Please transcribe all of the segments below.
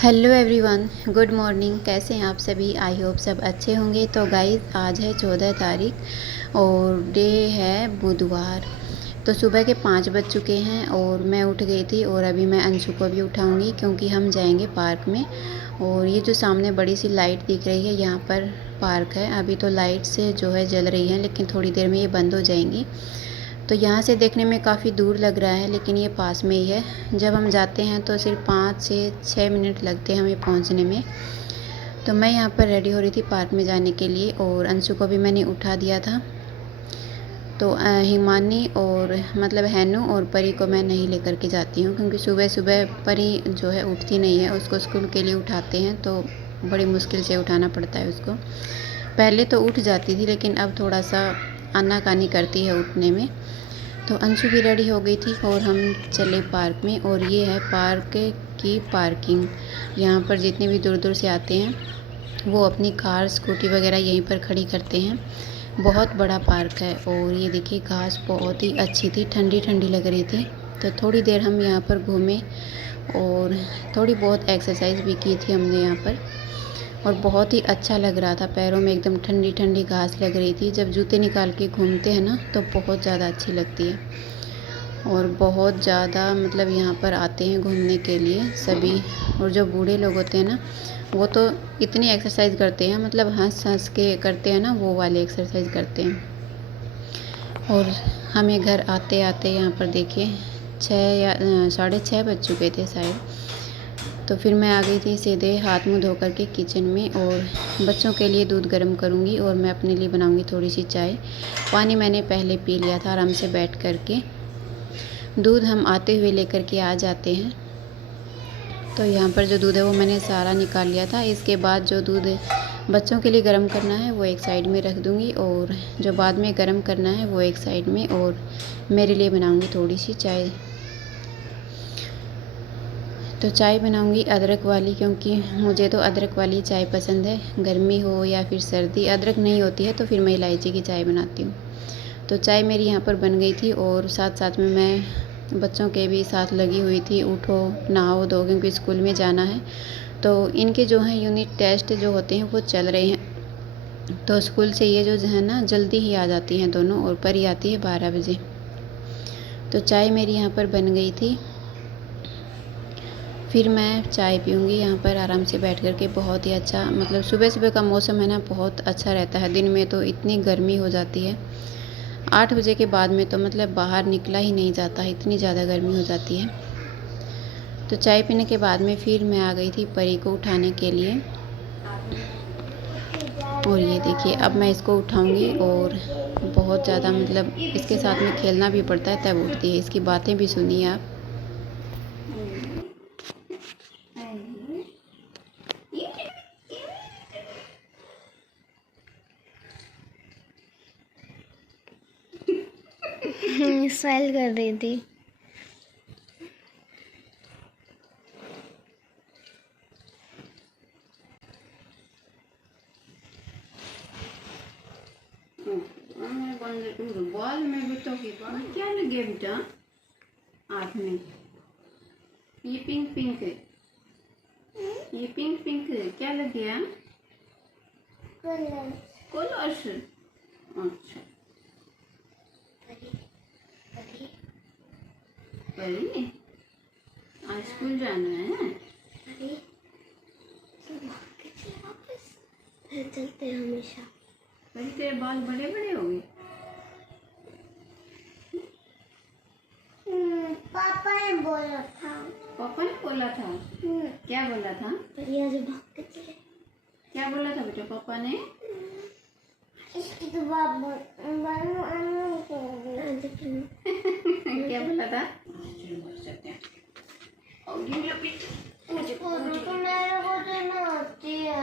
Hello everyone, good morning. कैसे हैं आप सभी? आई होप सब अच्छे होंगे। तो गाइस, आज है 14 तारीख और डे है बुधवार। तो सुबह के 5 बज चुके हैं और मैं उठ गई थी और अभी मैं अंशु को भी उठाऊंगी क्योंकि हम जाएंगे पार्क में। और ये जो सामने बड़ी सी लाइट दिख रही है, यहाँ पर पार्क है। अभी तो लाइट से जो है जल रही है, लेकिन थोड़ी देर में ये बंद हो जाएंगी। तो यहाँ से देखने में काफ़ी दूर लग रहा है, लेकिन ये पास में ही है। जब हम जाते हैं तो सिर्फ 5 से 6 मिनट लगते हैं हमें पहुँचने में। तो मैं यहाँ पर रेडी हो रही थी पार्क में जाने के लिए और अंशु को भी मैंने उठा दिया था। तो हिमानी और मतलब हैनू और परी को मैं नहीं लेकर के जाती हूँ, क्योंकि सुबह सुबह परी जो है उठती नहीं है। उसको स्कूल के लिए उठाते हैं तो बड़ी मुश्किल से उठाना पड़ता है उसको। पहले तो उठ जाती थी, लेकिन अब थोड़ा सा आनाकानी करती है उठने में। तो अंशु भी रेडी हो गई थी और हम चले पार्क में। और ये है पार्क की पार्किंग। यहाँ पर जितने भी दूर दूर से आते हैं वो अपनी कार स्कूटी वगैरह यहीं पर खड़ी करते हैं। बहुत बड़ा पार्क है और ये देखिए घास बहुत ही अच्छी थी, ठंडी ठंडी लग रही थी। तो थोड़ी देर हम यहाँ पर घूमे और थोड़ी बहुत एक्सरसाइज भी की थी हमने यहाँ पर। और बहुत ही अच्छा लग रहा था, पैरों में एकदम ठंडी ठंडी घास लग रही थी। जब जूते निकाल के घूमते हैं ना तो बहुत ज़्यादा अच्छी लगती है। और बहुत ज़्यादा मतलब यहाँ पर आते हैं घूमने के लिए सभी। और जो बूढ़े लोग होते हैं ना, वो तो इतनी एक्सरसाइज करते हैं, मतलब हंस हंस के करते हैं ना, वो वाले एक्सरसाइज करते हैं। और हमें घर आते आते यहाँ पर देखिए 6 या 6:30 बज चुके थे शायद। तो फिर मैं आ गई थी सीधे हाथ मुँह धो कर के किचन में। और बच्चों के लिए दूध गर्म करूँगी और मैं अपने लिए बनाऊँगी थोड़ी सी चाय। पानी मैंने पहले पी लिया था आराम से बैठ कर के। दूध हम आते हुए लेकर के आ जाते हैं। तो यहाँ पर जो दूध है वो मैंने सारा निकाल लिया था। इसके बाद जो दूध बच्चों के लिए गर्म करना है वो एक साइड में रख दूँगी, और जो बाद में गर्म करना है वो एक साइड में। और मेरे लिए बनाऊँगी थोड़ी सी चाय। तो चाय बनाऊँगी अदरक वाली, क्योंकि मुझे तो अदरक वाली चाय पसंद है। गर्मी हो या फिर सर्दी, अदरक नहीं होती है तो फिर मैं इलायची की चाय बनाती हूँ। तो चाय मेरी यहाँ पर बन गई थी और साथ साथ में मैं बच्चों के भी साथ लगी हुई थी। उठो नहाओ धो, क्योंकि स्कूल में जाना है। तो इनके जो हैं यूनिट टेस्ट जो होते हैं वो चल रहे हैं। तो स्कूल से ये जो है ना जल्दी ही आ जाती हैं दोनों, और परी आती है 12 बजे। तो चाय मेरी यहाँ पर बन गई थी। फिर मैं चाय पीऊँगी यहाँ पर आराम से बैठ कर के। बहुत ही अच्छा, मतलब सुबह सुबह का मौसम है ना बहुत अच्छा रहता है। दिन में तो इतनी गर्मी हो जाती है, 8 बजे के बाद में तो मतलब बाहर निकला ही नहीं जाता है, इतनी ज़्यादा गर्मी हो जाती है। तो चाय पीने के बाद में फिर मैं आ गई थी परी को उठाने के लिए। और ये देखिए अब मैं इसको उठाऊंगी, और बहुत ज़्यादा मतलब इसके साथ में खेलना भी पड़ता है तब उठती है। इसकी बातें भी सुनिए आप। स्माइल कर रही थी। बॉल में भी तो क्या लगे बेटा हाथ में? ये पिंक पिंक है, ये पिंक पिंक है, क्या लग गया? कलर्स। अच्छा, परी आज स्कूल जाना है? चलते हमेशा। परी तेरे बाल बड़े बड़े हो गए। पापा ने बोला था। पापा ने बोला था? क्या बोला था? परिया जो भाग के चले। क्या बोला था बेटा पापा ने? इसकी तो बाप क्या बोला था? मुझे को मेरे को देना आती है।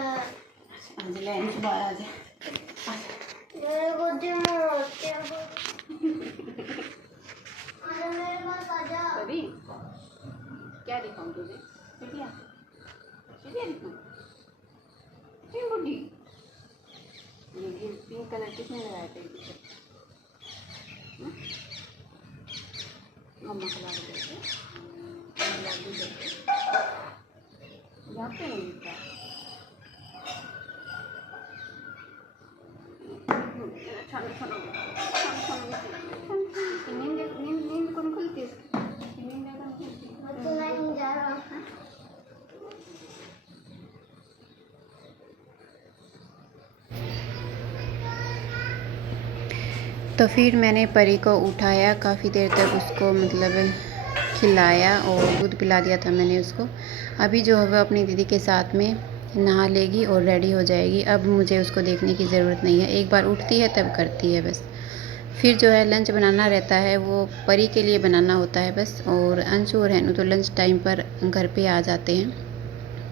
बाहर आ जा। मेरे को देना आती है। मेरे पास आ जा। परी क्या दिखाऊं तुझे? चिड़िया चिड़िया दिखाऊं? बुड्ढी ये पिंक कलर किसने लगाया था? मम्मा को ला दे। नहीं जा रहा। तो फिर मैंने परी को उठाया, काफ़ी देर तक उसको मतलब खिलाया और दूध पिला दिया था मैंने उसको। अभी जो है वह अपनी दीदी के साथ में नहा लेगी और रेडी हो जाएगी। अब मुझे उसको देखने की ज़रूरत नहीं है, एक बार उठती है तब करती है बस। फिर जो है लंच बनाना रहता है, वो परी के लिए बनाना होता है बस। और अंशु और हैनू तो लंच टाइम पर घर पे आ जाते हैं,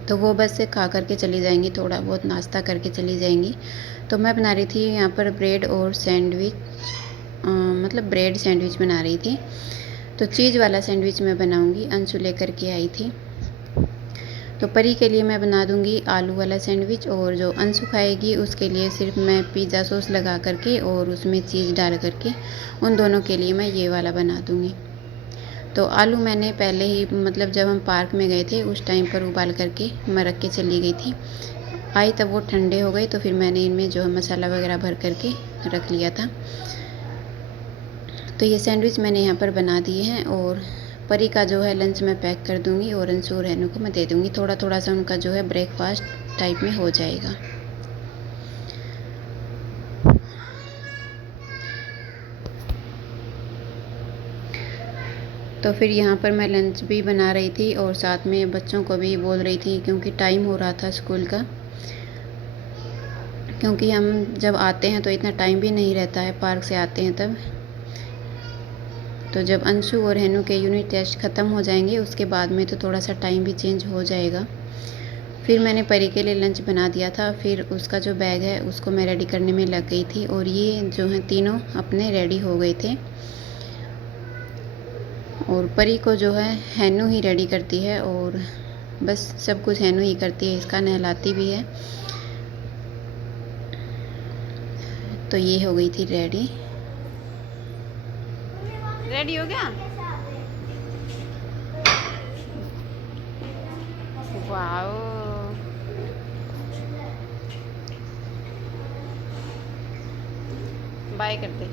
तो वो बस से खा करके चली जाएंगी, थोड़ा बहुत नाश्ता करके चली जाएंगी। तो मैं बना रही थी यहाँ पर ब्रेड और सैंडविच, मतलब ब्रेड सैंडविच बना रही थी। तो चीज़ वाला सैंडविच मैं बनाऊंगी, अंशु लेकर के आई थी। तो परी के लिए मैं बना दूंगी आलू वाला सैंडविच, और जो अंशु खाएगी उसके लिए सिर्फ मैं पिज़्ज़ा सॉस लगा करके और उसमें चीज़ डाल करके उन दोनों के लिए मैं ये वाला बना दूंगी। तो आलू मैंने पहले ही मतलब जब हम पार्क में गए थे उस टाइम पर उबाल करके मैं रख के चली गई थी। आई तब वो ठंडे हो गए, तो फिर मैंने इनमें जो है मसाला वगैरह भर करके रख लिया था। तो ये सैंडविच मैंने यहाँ पर बना दिए हैं, और परी का जो है लंच मैं पैक कर दूँगी और अंशु और हैनू को मैं दे दूँगी। थोड़ा थोड़ा सा उनका जो है ब्रेकफास्ट टाइप में हो जाएगा। तो फिर यहाँ पर मैं लंच भी बना रही थी और साथ में बच्चों को भी बोल रही थी, क्योंकि टाइम हो रहा था स्कूल का। क्योंकि हम जब आते हैं तो इतना टाइम भी नहीं रहता है, पार्क से आते हैं तब। तो जब अंशु और हैनू के यूनिट टेस्ट ख़त्म हो जाएंगे उसके बाद में तो थोड़ा सा टाइम भी चेंज हो जाएगा। फिर मैंने परी के लिए लंच बना दिया था, फिर उसका जो बैग है उसको मैं रेडी करने में लग गई थी, और ये जो है तीनों अपने रेडी हो गए थे। और परी को जो है हैनू ही रेडी करती है, और बस सब कुछ हैनू ही करती है, इसका नहलाती भी है। तो ये हो गई थी रेडी। रेडी हो गया? वाओ, बाय करते।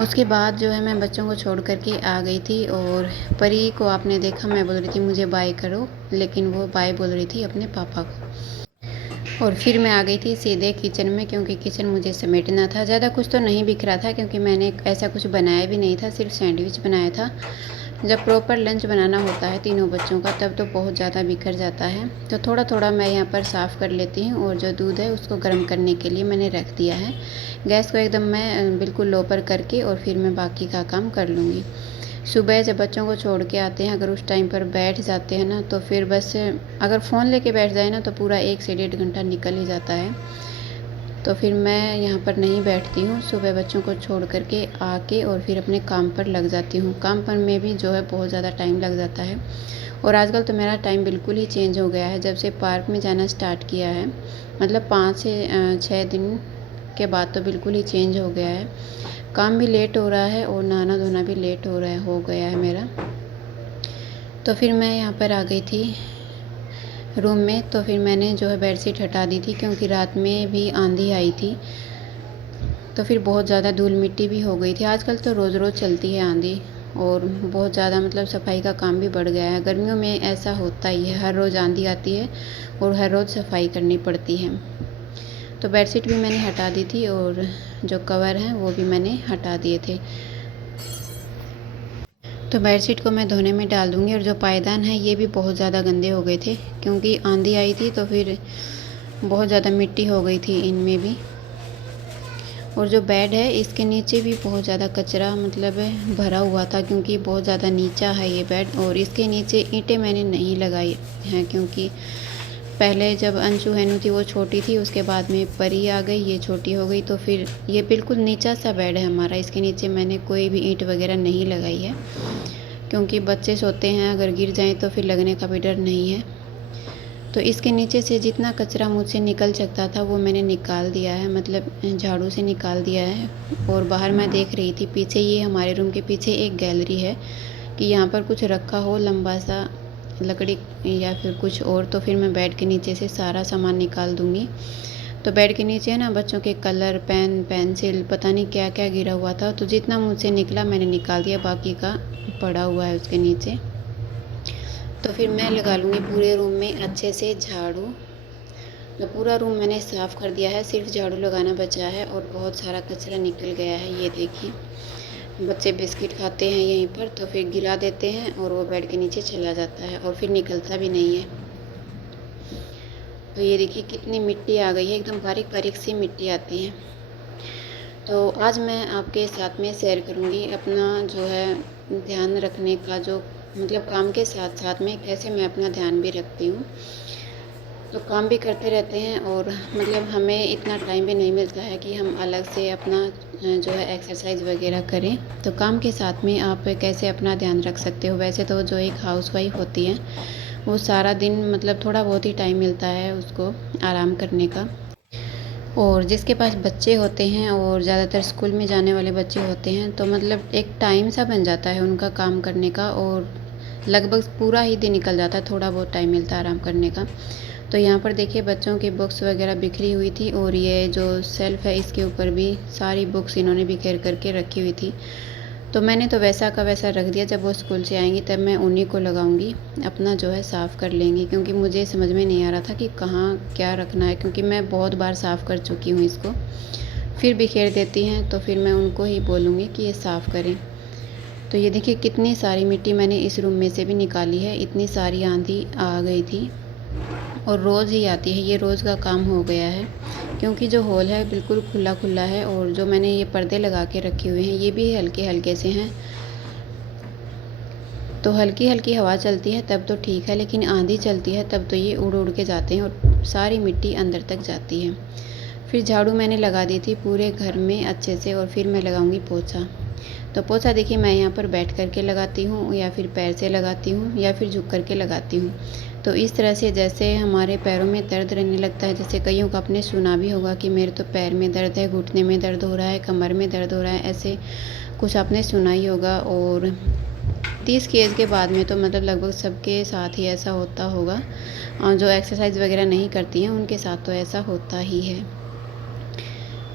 उसके बाद जो है मैं बच्चों को छोड़ करके आ गई थी, और परी को आपने देखा मैं बोल रही थी मुझे बाय करो, लेकिन वो बाय बोल रही थी अपने पापा को। और फिर मैं आ गई थी सीधे किचन में, क्योंकि किचन मुझे समेटना था। ज़्यादा कुछ तो नहीं बिखरा था, क्योंकि मैंने ऐसा कुछ बनाया भी नहीं था, सिर्फ सैंडविच बनाया था। जब प्रॉपर लंच बनाना होता है तीनों बच्चों का तब तो बहुत ज़्यादा बिखर जाता है। तो थोड़ा थोड़ा मैं यहाँ पर साफ़ कर लेती हूँ, और जो दूध है उसको गर्म करने के लिए मैंने रख दिया है। गैस को एकदम मैं बिल्कुल लो पर करके और फिर मैं बाकी का काम कर लूँगी। सुबह जब बच्चों को छोड़ के आते हैं, अगर उस टाइम पर बैठ जाते हैं ना, तो फिर बस अगर फ़ोन लेके बैठ जाए ना तो पूरा 1 से 1.5 घंटा निकल ही जाता है। तो फिर मैं यहाँ पर नहीं बैठती हूँ, सुबह बच्चों को छोड़ करके आके और फिर अपने काम पर लग जाती हूँ। काम पर में भी जो है बहुत ज़्यादा टाइम लग जाता है। और आजकल तो मेरा टाइम बिल्कुल ही चेंज हो गया है, जब से पार्क में जाना स्टार्ट किया है। मतलब 5 से 6 दिन के बाद तो बिल्कुल ही चेंज हो गया है। काम भी लेट हो रहा है और नहाना धोना भी लेट हो गया है मेरा। तो फिर मैं यहाँ पर आ गई थी रूम में। तो फिर मैंने जो है बेडशीट हटा दी थी, क्योंकि रात में भी आंधी आई थी, तो फिर बहुत ज़्यादा धूल मिट्टी भी हो गई थी। आजकल तो रोज़ रोज़ चलती है आंधी, और बहुत ज़्यादा मतलब सफाई का काम भी बढ़ गया है। गर्मियों में ऐसा होता ही है, हर रोज़ आंधी आती है और हर रोज़ सफाई करनी पड़ती है। तो बेडशीट भी मैंने हटा दी थी, और जो कवर हैं वो भी मैंने हटा दिए थे। तो बेडशीट को मैं धोने में डाल दूँगी। और जो पायदान है ये भी बहुत ज़्यादा गंदे हो गए थे, क्योंकि आंधी आई थी तो फिर बहुत ज़्यादा मिट्टी हो गई थी इनमें भी। और जो बेड है इसके नीचे भी बहुत ज़्यादा कचरा मतलब भरा हुआ था, क्योंकि बहुत ज़्यादा नीचा है ये बेड। और इसके नीचे ईंटें मैंने नहीं लगाई हैं, क्योंकि पहले जब अंशु हैनू थी वो छोटी थी, उसके बाद में परी आ गई, ये छोटी हो गई। तो फिर ये बिल्कुल नीचा सा बेड है हमारा, इसके नीचे मैंने कोई भी ईंट वगैरह नहीं लगाई है, क्योंकि बच्चे सोते हैं, अगर गिर जाएं तो फिर लगने का भी डर नहीं है। तो इसके नीचे से जितना कचरा मुझसे निकल सकता था वो मैंने निकाल दिया है, मतलब झाड़ू से निकाल दिया है। और बाहर मैं देख रही थी, पीछे ये हमारे रूम के पीछे एक गैलरी है कि यहाँ पर कुछ रखा हो लंबा सा लकड़ी या फिर कुछ और, तो फिर मैं बेड के नीचे से सारा सामान निकाल दूँगी। तो बेड के नीचे है ना बच्चों के कलर, पेन, पेंसिल, पता नहीं क्या क्या गिरा हुआ था। तो जितना मुझसे निकला मैंने निकाल दिया, बाकी का पड़ा हुआ है उसके नीचे। तो फिर मैं लगा लूँगी पूरे रूम में अच्छे से झाड़ू। तो पूरा रूम मैंने साफ़ कर दिया है, सिर्फ झाड़ू लगाना बचा है और बहुत सारा कचरा निकल गया है। ये देखिए, बच्चे बिस्किट खाते हैं यहीं पर, तो फिर गिरा देते हैं और वो बेड के नीचे चला जाता है और फिर निकलता भी नहीं है। तो ये देखिए कितनी मिट्टी आ गई है, एकदम बारीक बारीक सी मिट्टी आती है। तो आज मैं आपके साथ में शेयर करूँगी अपना जो है ध्यान रखने का, जो मतलब काम के साथ साथ में कैसे मैं अपना ध्यान भी रखती हूँ। तो काम भी करते रहते हैं और मतलब हमें इतना टाइम भी नहीं मिलता है कि हम अलग से अपना जो है एक्सरसाइज वगैरह करें। तो काम के साथ में आप कैसे अपना ध्यान रख सकते हो। वैसे तो जो एक हाउसवाइफ होती है वो सारा दिन मतलब थोड़ा बहुत ही टाइम मिलता है उसको आराम करने का, और जिसके पास बच्चे होते हैं और ज़्यादातर स्कूल में जाने वाले बच्चे होते हैं तो मतलब एक टाइम सा बन जाता है उनका काम करने का, और लगभग पूरा ही दिन निकल जाता है, थोड़ा बहुत टाइम मिलता है आराम करने का। तो यहाँ पर देखिए बच्चों की बुक्स वगैरह बिखरी हुई थी, और ये जो सेल्फ़ है इसके ऊपर भी सारी बुक्स इन्होंने बिखेर करके रखी हुई थी। तो मैंने तो वैसा का वैसा रख दिया, जब वो स्कूल से आएंगी तब मैं उन्हीं को लगाऊंगी, अपना जो है साफ़ कर लेंगी, क्योंकि मुझे समझ में नहीं आ रहा था कि कहाँ क्या रखना है, क्योंकि मैं बहुत बार साफ़ कर चुकी हूँ इसको। फिर बिखेर देती हैं तो फिर मैं उनको ही बोलूँगी कि ये साफ़ करें। तो ये देखिए कितनी सारी मिट्टी मैंने इस रूम में से भी निकाली है, इतनी सारी आंधी आ गई थी और रोज़ ही आती है, ये रोज़ का काम हो गया है, क्योंकि जो हॉल है बिल्कुल खुला खुला है और जो मैंने ये पर्दे लगा के रखे हुए हैं ये भी हल्के हल्के से हैं। तो हल्की हल्की हवा चलती है तब तो ठीक है, लेकिन आंधी चलती है तब तो ये उड़ उड़ के जाते हैं और सारी मिट्टी अंदर तक जाती है। फिर झाड़ू मैंने लगा दी थी पूरे घर में अच्छे से, और फिर मैं लगाऊंगी पोछा। तो पोछा देखिए मैं यहाँ पर बैठ करके लगाती हूँ या फिर पैर से लगाती हूँ या फिर झुक करके लगाती हूँ। तो इस तरह से जैसे हमारे पैरों में दर्द रहने लगता है, जैसे कईयों को आपने सुना भी होगा कि मेरे तो पैर में दर्द है, घुटने में दर्द हो रहा है, कमर में दर्द हो रहा है, ऐसे कुछ आपने सुना ही होगा। और 30 की एज के बाद में तो मतलब लगभग सबके साथ ही ऐसा होता होगा, और जो एक्सरसाइज वगैरह नहीं करती हैं उनके साथ तो ऐसा होता ही है,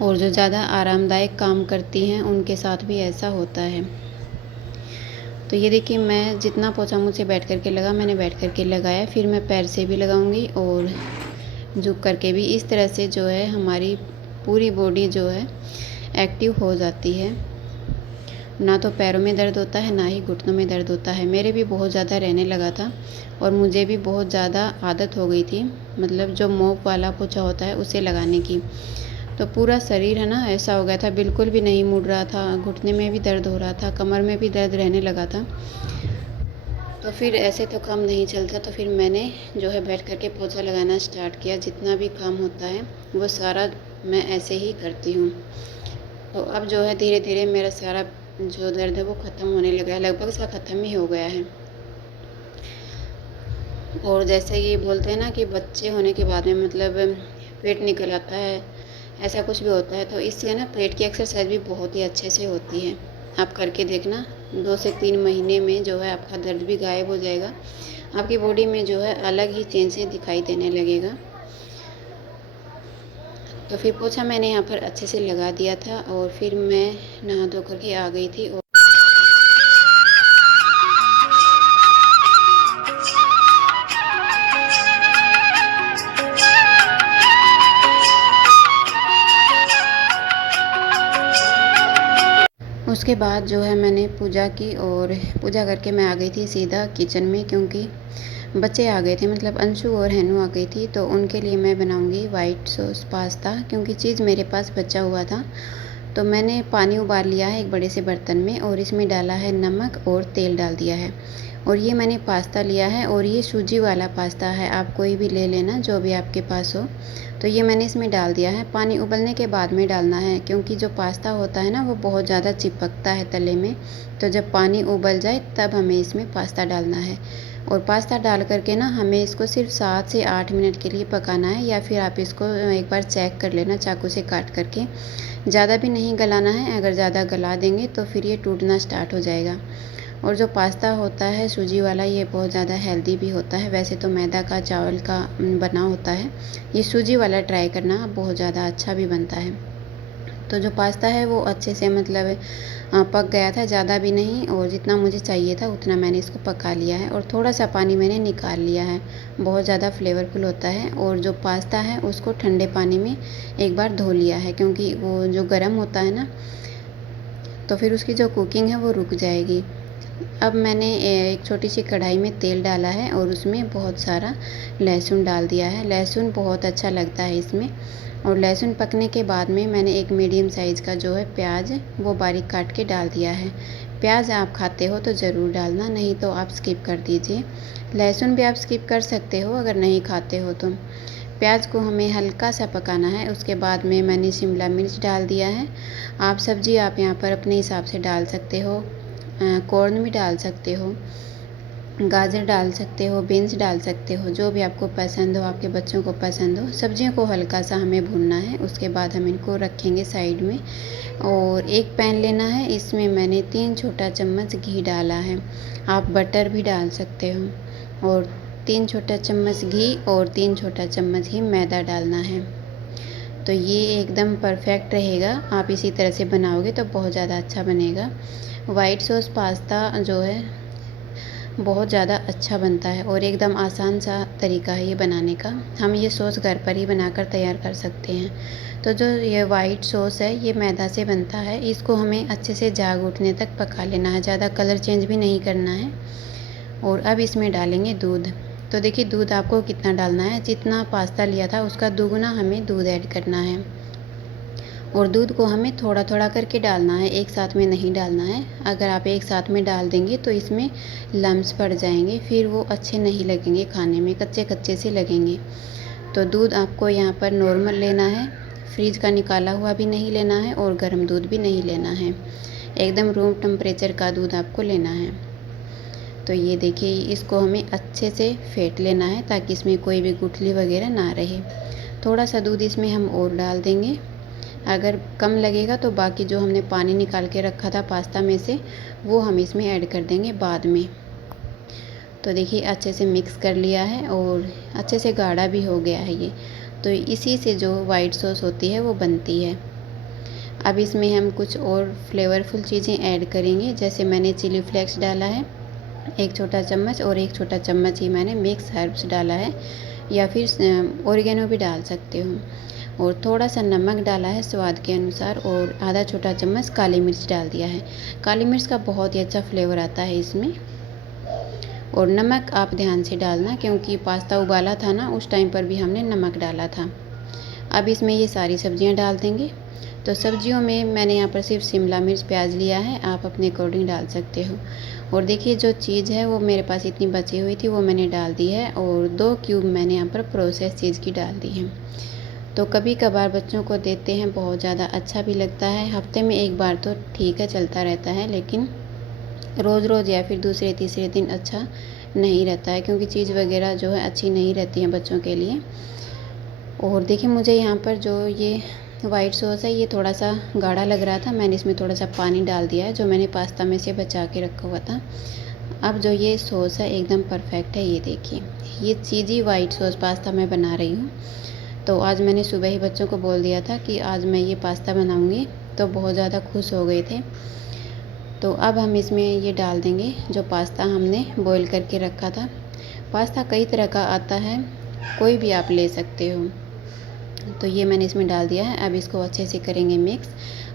और जो ज़्यादा आरामदायक काम करती हैं उनके साथ भी ऐसा होता है। तो ये देखिए मैं जितना पोछा मुझसे बैठ करके लगा मैंने बैठ करके लगाया, फिर मैं पैर से भी लगाऊंगी और झुक करके भी। इस तरह से जो है हमारी पूरी बॉडी जो है एक्टिव हो जाती है, ना तो पैरों में दर्द होता है ना ही घुटनों में दर्द होता है। मेरे भी बहुत ज़्यादा रहने लगा था और मुझे भी बहुत ज़्यादा आदत हो गई थी, मतलब जो मोप वाला पोछा होता है उसे लगाने की। तो पूरा शरीर है ना ऐसा हो गया था, बिल्कुल भी नहीं मुड़ रहा था, घुटने में भी दर्द हो रहा था, कमर में भी दर्द रहने लगा था। तो फिर ऐसे तो काम नहीं चलता, तो फिर मैंने जो है बैठ करके पोछा लगाना स्टार्ट किया। जितना भी काम होता है वो सारा मैं ऐसे ही करती हूँ। तो अब जो है धीरे धीरे मेरा सारा जो दर्द है वो ख़त्म होने लगा है, लगभग सा ख़त्म ही हो गया है। और जैसे ये बोलते हैं ना कि बच्चे होने के बाद में मतलब पेट निकल आता है, ऐसा कुछ भी होता है, तो इससे ना पेट की एक्सरसाइज भी बहुत ही अच्छे से होती है। आप करके देखना, 2 से 3 महीने में जो है आपका दर्द भी गायब हो जाएगा, आपकी बॉडी में जो है अलग ही चेंज से दिखाई देने लगेगा। तो फिर पोछा मैंने यहाँ पर अच्छे से लगा दिया था और फिर मैं नहा धो करके आ गई थी। और उसके बाद जो है मैंने पूजा की, और पूजा करके मैं आ गई थी सीधा किचन में, क्योंकि बच्चे आ गए थे, मतलब अंशु और हैनू आ गई थी। तो उनके लिए मैं बनाऊंगी वाइट सॉस पास्ता, क्योंकि चीज़ मेरे पास बचा हुआ था। तो मैंने पानी उबाल लिया है एक बड़े से बर्तन में, और इसमें डाला है नमक और तेल डाल दिया है। और ये मैंने पास्ता लिया है, और ये सूजी वाला पास्ता है, आप कोई भी ले लेना जो भी आपके पास हो। तो ये मैंने इसमें डाल दिया है। पानी उबलने के बाद में डालना है, क्योंकि जो पास्ता होता है ना वो बहुत ज़्यादा चिपकता है तले में। तो जब पानी उबल जाए तब हमें इसमें पास्ता डालना है। और पास्ता डाल करके ना हमें इसको सिर्फ 7 से 8 मिनट के लिए पकाना है, या फिर आप इसको एक बार चेक कर लेना चाकू से काट करके। ज़्यादा भी नहीं गलाना है, अगर ज़्यादा गला देंगे तो फिर ये टूटना स्टार्ट हो जाएगा। और जो पास्ता होता है सूजी वाला, ये बहुत ज़्यादा हेल्दी भी होता है। वैसे तो मैदा का, चावल का बना होता है, ये सूजी वाला ट्राई करना, बहुत ज़्यादा अच्छा भी बनता है। तो जो पास्ता है वो अच्छे से मतलब पक गया था, ज़्यादा भी नहीं, और जितना मुझे चाहिए था उतना मैंने इसको पका लिया है। और थोड़ा सा पानी मैंने निकाल लिया है, बहुत ज़्यादा फ्लेवरफुल होता है। और जो पास्ता है उसको ठंडे पानी में एक बार धो लिया है, क्योंकि वो जो गर्म होता है ना, तो फिर उसकी जो कुकिंग है वो रुक जाएगी। अब मैंने एक छोटी सी कढ़ाई में तेल डाला है और उसमें बहुत सारा लहसुन डाल दिया है। लहसुन बहुत अच्छा लगता है इसमें। और लहसुन पकने के बाद में मैंने एक मीडियम साइज़ का जो है प्याज, वो बारीक काट के डाल दिया है। प्याज आप खाते हो तो ज़रूर डालना, नहीं तो आप स्किप कर दीजिए। लहसुन भी आप स्किप कर सकते हो अगर नहीं खाते हो तो। प्याज को हमें हल्का सा पकाना है। उसके बाद में मैंने शिमला मिर्च डाल दिया है। आप सब्ज़ी आप यहाँ पर अपने हिसाब से डाल सकते हो, कॉर्न भी डाल सकते हो, गाजर डाल सकते हो, बीन्स डाल सकते हो, जो भी आपको पसंद हो, आपके बच्चों को पसंद हो। सब्जियों को हल्का सा हमें भूनना है। उसके बाद हम इनको रखेंगे साइड में। और एक पैन लेना है, इसमें मैंने 3 छोटा चम्मच घी डाला है। आप बटर भी डाल सकते हो। और 3 छोटा चम्मच घी और 3 छोटा चम्मच ही मैदा डालना है। तो ये एकदम परफेक्ट रहेगा। आप इसी तरह से बनाओगे तो बहुत ज़्यादा अच्छा बनेगा। वाइट सॉस पास्ता जो है बहुत ज़्यादा अच्छा बनता है और एकदम आसान सा तरीका है ये बनाने का। हम ये सॉस घर पर ही बनाकर तैयार कर सकते हैं। तो जो ये वाइट सॉस है ये मैदा से बनता है। इसको हमें अच्छे से झाग उठने तक पका लेना है, ज़्यादा कलर चेंज भी नहीं करना है। और अब इसमें डालेंगे दूध। तो देखिए दूध आपको कितना डालना है, जितना पास्ता लिया था उसका दुगुना हमें दूध ऐड करना है। और दूध को हमें थोड़ा थोड़ा करके डालना है, एक साथ में नहीं डालना है। अगर आप एक साथ में डाल देंगे तो इसमें लम्स पड़ जाएंगे, फिर वो अच्छे नहीं लगेंगे खाने में, कच्चे कच्चे से लगेंगे। तो दूध आपको यहाँ पर नॉर्मल लेना है, फ्रिज का निकाला हुआ भी नहीं लेना है और गर्म दूध भी नहीं लेना है, एकदम रूम टेम्परेचर का दूध आपको लेना है। तो ये देखिए इसको हमें अच्छे से फेंट लेना है ताकि इसमें कोई भी गुठली वगैरह ना रहे। थोड़ा सा दूध इसमें हम और डाल देंगे। अगर कम लगेगा तो बाकी जो हमने पानी निकाल के रखा था पास्ता में से, वो हम इसमें ऐड कर देंगे बाद में। तो देखिए अच्छे से मिक्स कर लिया है और अच्छे से गाढ़ा भी हो गया है ये। तो इसी से जो वाइट सॉस होती है वो बनती है। अब इसमें हम कुछ और फ्लेवरफुल चीज़ें ऐड करेंगे, जैसे मैंने चिली फ्लेक्स डाला है 1 छोटा चम्मच, और 1 छोटा चम्मच ही मैंने मिक्स हर्ब्स डाला है, या फिर ओरिगेनो भी डाल सकते हो। और थोड़ा सा नमक डाला है स्वाद के अनुसार, और आधा छोटा चम्मच काली मिर्च डाल दिया है। काली मिर्च का बहुत ही अच्छा फ्लेवर आता है इसमें। और नमक आप ध्यान से डालना, क्योंकि पास्ता उबाला था ना, उस टाइम पर भी हमने नमक डाला था। अब इसमें ये सारी सब्जियां डाल देंगे। तो सब्जियों में मैंने यहाँ पर सिर्फ शिमला मिर्च, प्याज लिया है, आप अपने अकॉर्डिंग डाल सकते हो। और देखिए जो चीज़ है वो मेरे पास इतनी बची हुई थी, वो मैंने डाल दी है, और 2 क्यूब मैंने यहाँ पर प्रोसेस चीज़ की डाल दी है। तो कभी कभार बच्चों को देते हैं, बहुत ज़्यादा अच्छा भी लगता है। हफ्ते में एक बार तो ठीक है, चलता रहता है, लेकिन रोज़ रोज़ या फिर दूसरे तीसरे दिन अच्छा नहीं रहता है, क्योंकि चीज़ वगैरह जो है अच्छी नहीं रहती हैं बच्चों के लिए। और देखिए मुझे यहाँ पर जो ये वाइट सॉस है ये थोड़ा सा गाढ़ा लग रहा था, मैंने इसमें थोड़ा सा पानी डाल दिया है जो मैंने पास्ता में से बचा के रखा हुआ था। अब जो ये सॉस है एकदम परफेक्ट है। ये देखिए ये चीज़ी वाइट सॉस पास्ता मैं बना रही हूँ। तो आज मैंने सुबह ही बच्चों को बोल दिया था कि आज मैं ये पास्ता बनाऊँगी, तो बहुत ज़्यादा खुश हो गए थे। तो अब हम इसमें ये डाल देंगे जो पास्ता हमने बॉईल करके रखा था। पास्ता कई तरह का आता है, कोई भी आप ले सकते हो। तो ये मैंने इसमें डाल दिया है। अब इसको अच्छे से करेंगे मिक्स।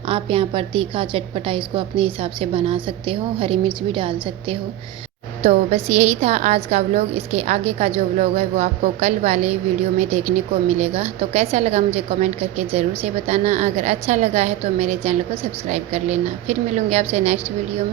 आप यहाँ पर तीखा चटपटा इसको अपने हिसाब से बना सकते हो, हरी मिर्च भी डाल सकते हो। तो बस यही था आज का व्लॉग। इसके आगे का जो व्लॉग है वो आपको कल वाले वीडियो में देखने को मिलेगा। तो कैसा लगा मुझे कमेंट करके ज़रूर से बताना। अगर अच्छा लगा है तो मेरे चैनल को सब्सक्राइब कर लेना। फिर मिलूँगी आपसे नेक्स्ट वीडियो में।